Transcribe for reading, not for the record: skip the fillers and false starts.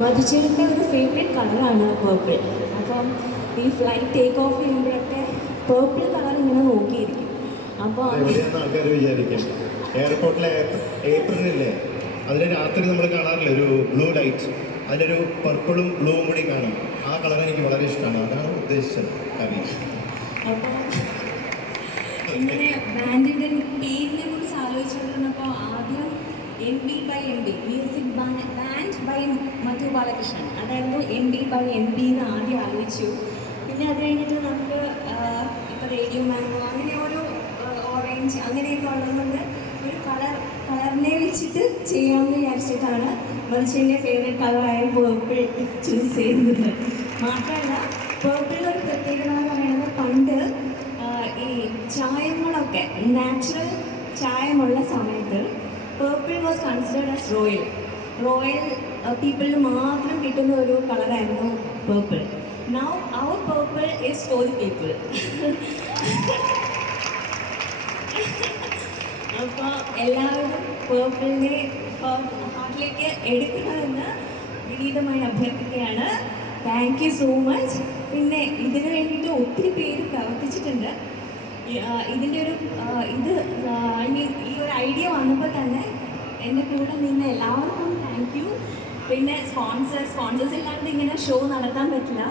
മധുചേട്ടൻ്റെ ഒരു ഫേവറേറ്റ് കളറാണ് പേർപ്പിൾ. അപ്പം ഈ ഫ്ലൈറ്റ് ടേക്ക് ഓഫ് ചെയ്യുമ്പോഴൊക്കെ പേർപ്പിൾ കളർ ഇങ്ങനെ നോക്കിയിരിക്കും. അപ്പോൾ ആൾക്കാർ വിചാരിക്കും എയർപോർട്ടിലെ ഏപ്രിലില്ലേ അതിന് രാത്രി നമ്മൾ കാണാറില്ല ഒരു ബ്ലൂ ലൈറ്റ്, അതിനൊരു പർപ്പിളും ബ്ലൂവും കൂടി കാണും. ആ കളർ എനിക്ക് വളരെ ഇഷ്ടമാണ്, അതാണ് ഉദ്ദേശിച്ചത് കവി. അപ്പോൾ ഇങ്ങനെ ബാൻഡിൻ്റെ പേരിനെ കുറിച്ച് ആലോചിച്ചുകൊണ്ടിരുന്നപ്പോൾ ആദ്യം MB/MB music band by Madhu Balakrishnan, അതായിരുന്നു MB/MB എന്ന് ആദ്യം ആലോചിച്ചു. പിന്നെ അത് കഴിഞ്ഞിട്ട് നമുക്ക് ഇപ്പോൾ റേഡിയോ മാംഗോ അങ്ങനെ ഓരോ ഓറഞ്ച് അങ്ങനെയൊക്കെ ഉള്ളതുകൊണ്ട് ഒരു കളറിനെ വെച്ചിട്ട് ചെയ്യാമെന്ന് വിചാരിച്ചിട്ടാണ് മനുഷ്യൻ്റെ ഫേവറേറ്റ് കളറായ പേർപ്പിൾ ചൂസ് ചെയ്യുന്നത്. മാത്രമല്ല പേർപ്പിളിൻ്റെ ഒരു പ്രത്യേകത എന്ന് പറയുന്നത് പണ്ട് ഈ ചായങ്ങളൊക്കെ നാച്ചുറൽ ചായമുള്ള സമയത്ത് purple was considered as royal പീപ്പിളിന് മാത്രം കിട്ടുന്ന ഒരു കളറായിരുന്നു purple. Now our purple is for the people. അപ്പോൾ എല്ലാവരും പേർപ്പിളിനെ ഹാർട്ടിലേക്ക് എടുക്കണമെന്ന് വിനീതമായി അഭ്യർത്ഥിക്കുകയാണ്. Thank you so much. പിന്നെ ഇതിനു വേണ്ടിയിട്ട് ഒത്തിരി പേര് പ്രവർത്തിച്ചിട്ടുണ്ട്. ഇതിൻ്റെ ഒരു ഐ മീൻ ഈ ഒരു ഐഡിയ വന്നപ്പോൾ തന്നെ എൻ്റെ കൂടെ നിന്ന് എല്ലാവർക്കും താങ്ക് യു. പിന്നെ സ്പോൺസേഴ്സ് ഇല്ലാണ്ട് ഇങ്ങനെ ഷോ നടത്താൻ പറ്റില്ല.